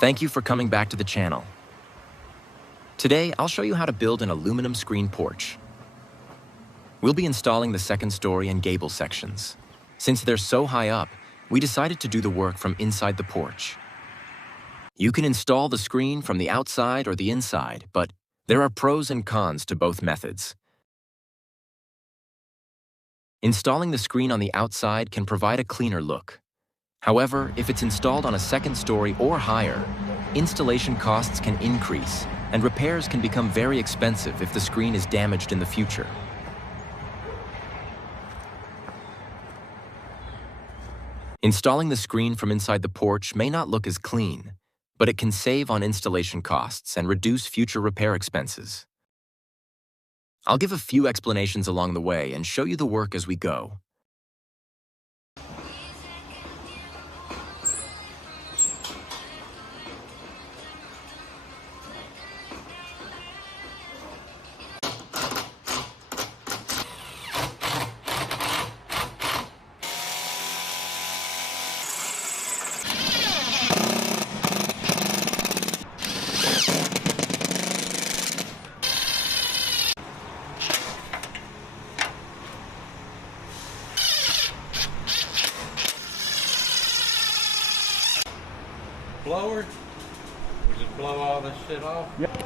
Thank you for coming back to the channel. Today, I'll show you how to build an aluminum screen porch. We'll be installing the second story and gable sections. Since they're so high up, we decided to do the work from inside the porch. You can install the screen from the outside or the inside, but there are pros and cons to both methods. Installing the screen on the outside can provide a cleaner look. However, if it's installed on a second story or higher, installation costs can increase, and repairs can become very expensive if the screen is damaged in the future. Installing the screen from inside the porch may not look as clean, but it can save on installation costs and reduce future repair expenses. I'll give a few explanations along the way and show you the work as we go. Blower, we just blow all this shit off. Yep.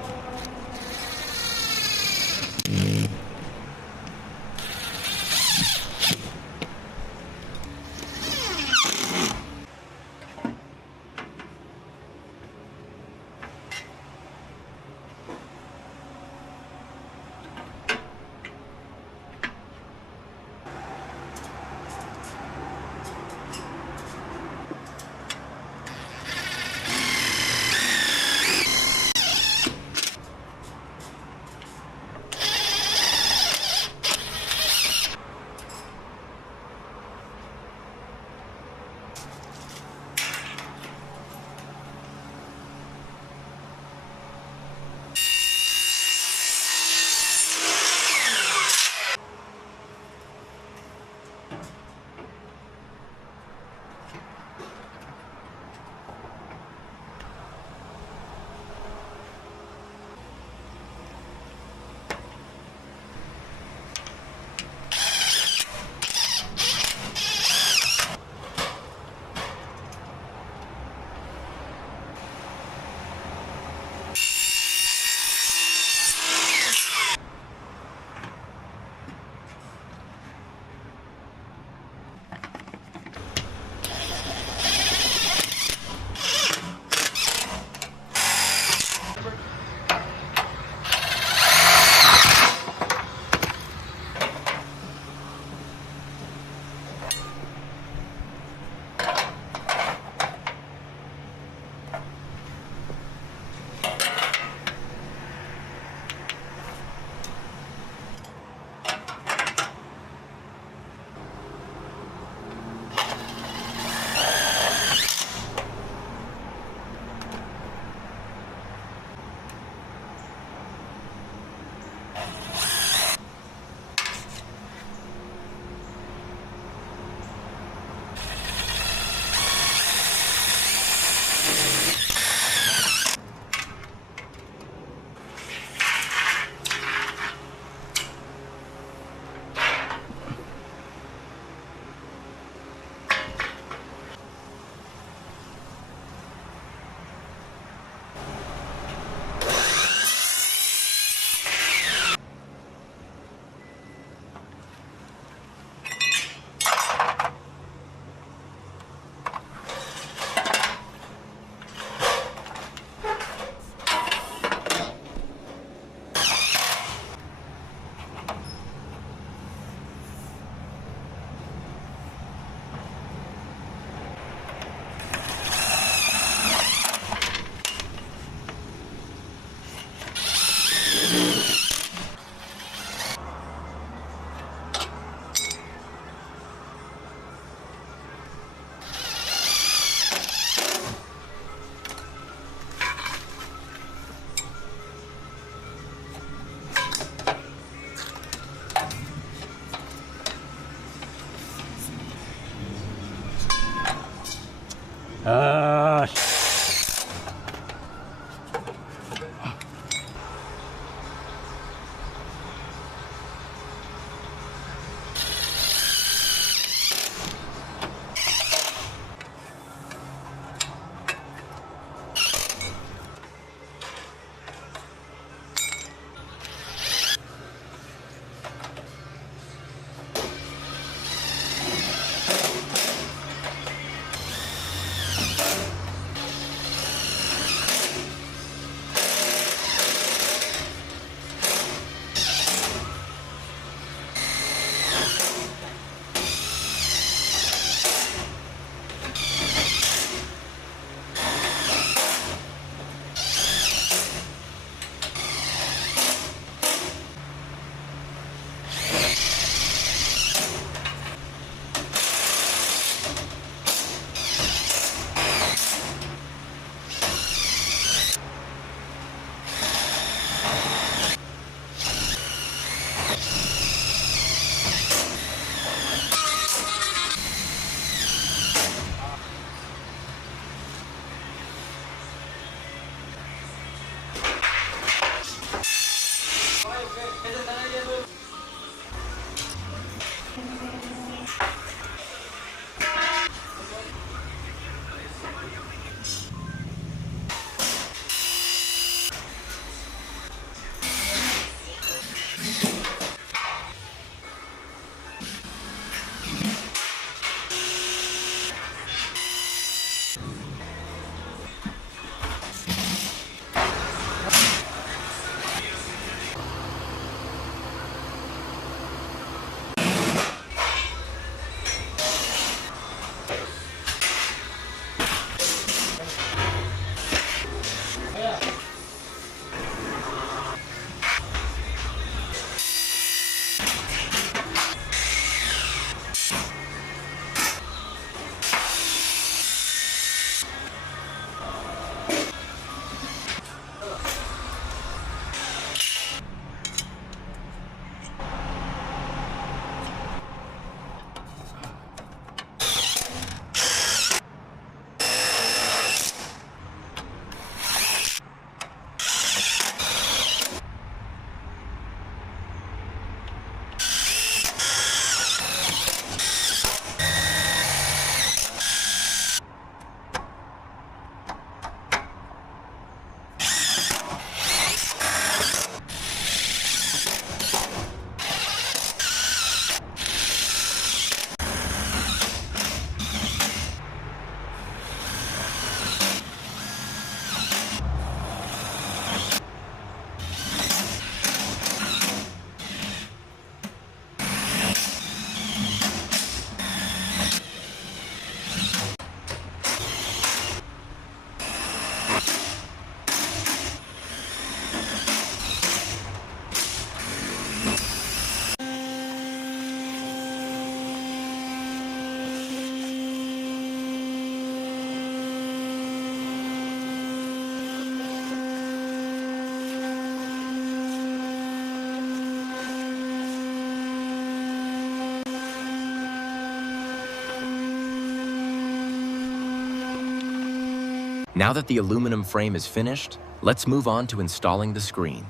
Now that the aluminum frame is finished, let's move on to installing the screen.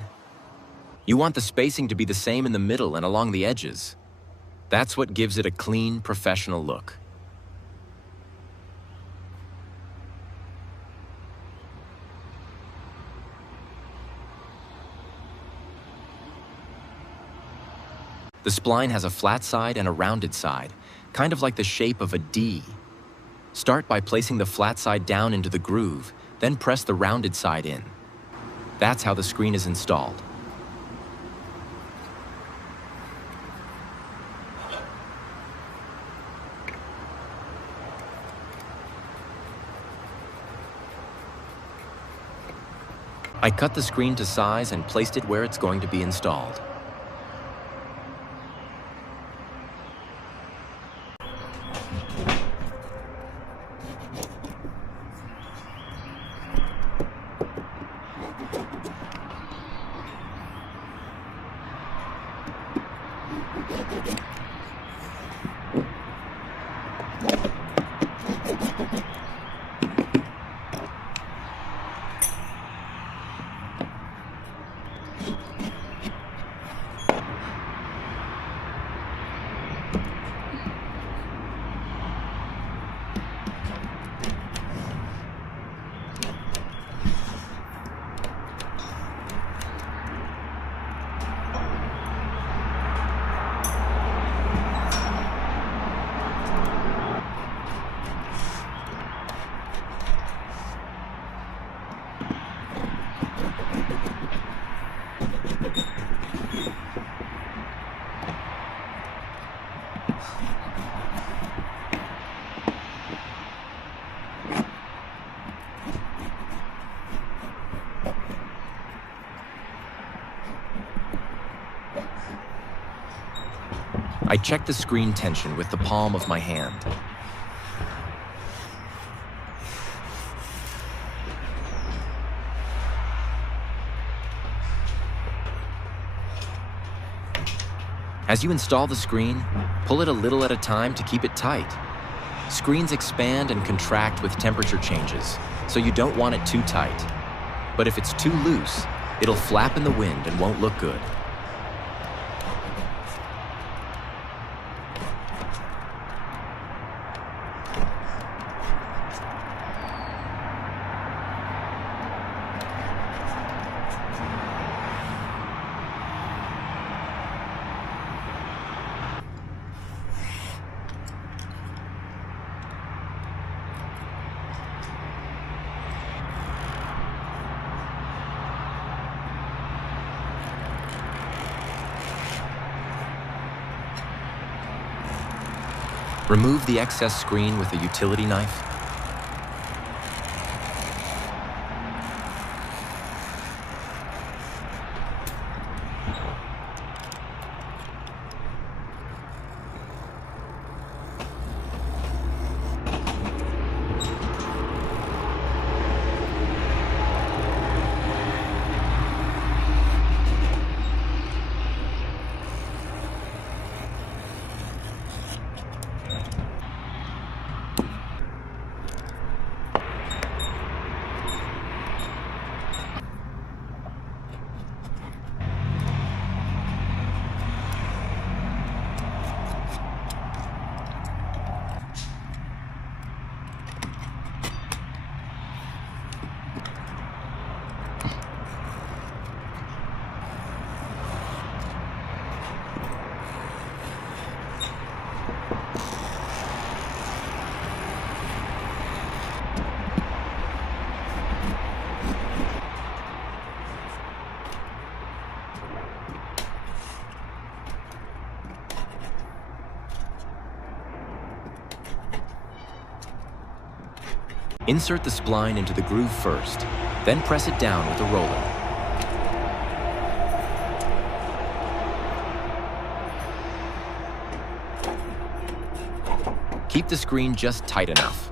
You want the spacing to be the same in the middle and along the edges. That's what gives it a clean, professional look. The spline has a flat side and a rounded side, kind of like the shape of a D. Start by placing the flat side down into the groove, then press the rounded side in. That's how the screen is installed. I cut the screen to size and placed it where it's going to be installed. I check the screen tension with the palm of my hand. As you install the screen, pull it a little at a time to keep it tight. Screens expand and contract with temperature changes, so you don't want it too tight. But if it's too loose, it'll flap in the wind and won't look good. Remove the excess screen with a utility knife. Insert the spline into the groove first, then press it down with a roller. Keep the screen just tight enough.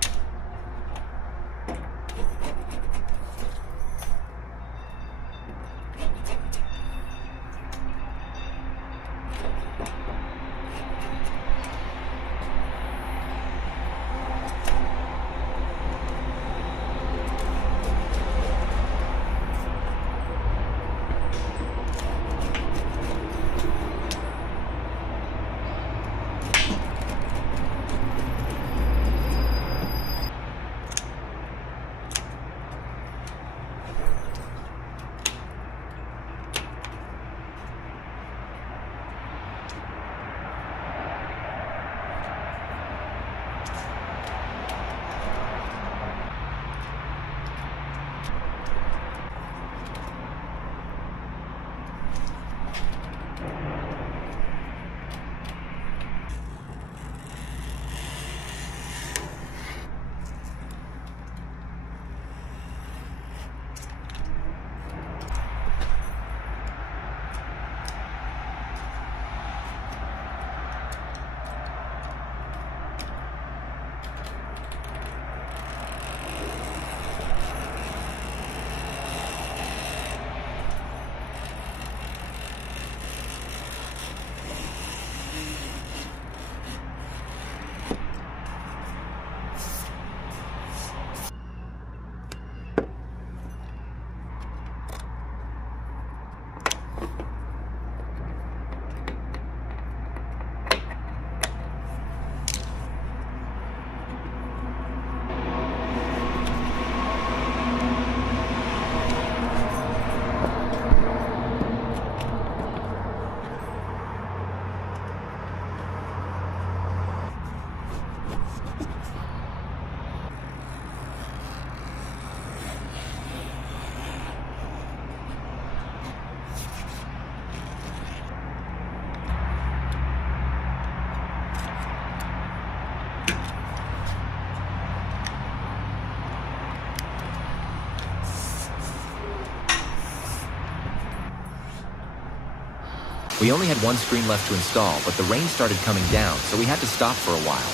We only had one screen left to install, but the rain started coming down, so we had to stop for a while.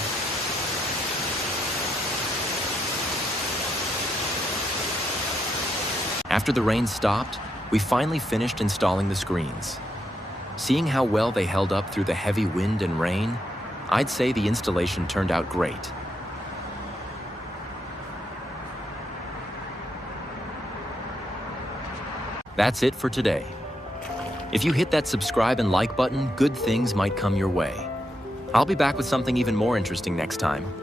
After the rain stopped, we finally finished installing the screens. Seeing how well they held up through the heavy wind and rain, I'd say the installation turned out great. That's it for today. If you hit that subscribe and like button, good things might come your way. I'll be back with something even more interesting next time.